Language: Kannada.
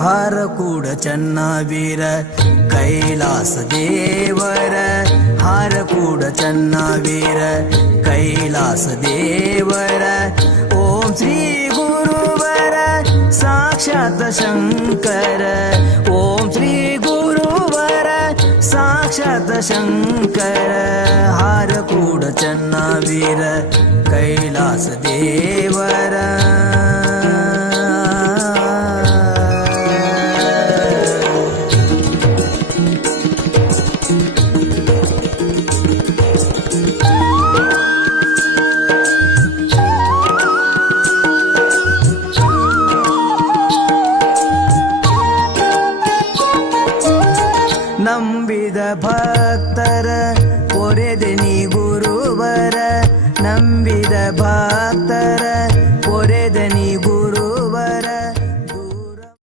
ಹಾರಕೂಡ ಚನ್ನವೀರ ಕೈಲಾಸ ದೇವರ ಹಾರಕೂಡ ಚನ್ನವೀರ ಕೈಲಾಸ ದೇವರ ಓಂ ಶ್ರೀ ಗುರುವರ ಸಾಕ್ಷಾತ್ ಶಂಕರ ಓಂ ಶ್ರೀ ಗುರುವರ ಸಾಕ್ಷಾತ್ ಶಂಕರ ಹಾರಕೂಡ ಚನ್ನವೀರ ಕೈಲಾಸ ದೇವರ ನಂಬಿದ ಭಕ್ತರ ಪೊರೆದೆ ನೀ ಗುರುವರ ನಂಬಿದ ಭಕ್ತರ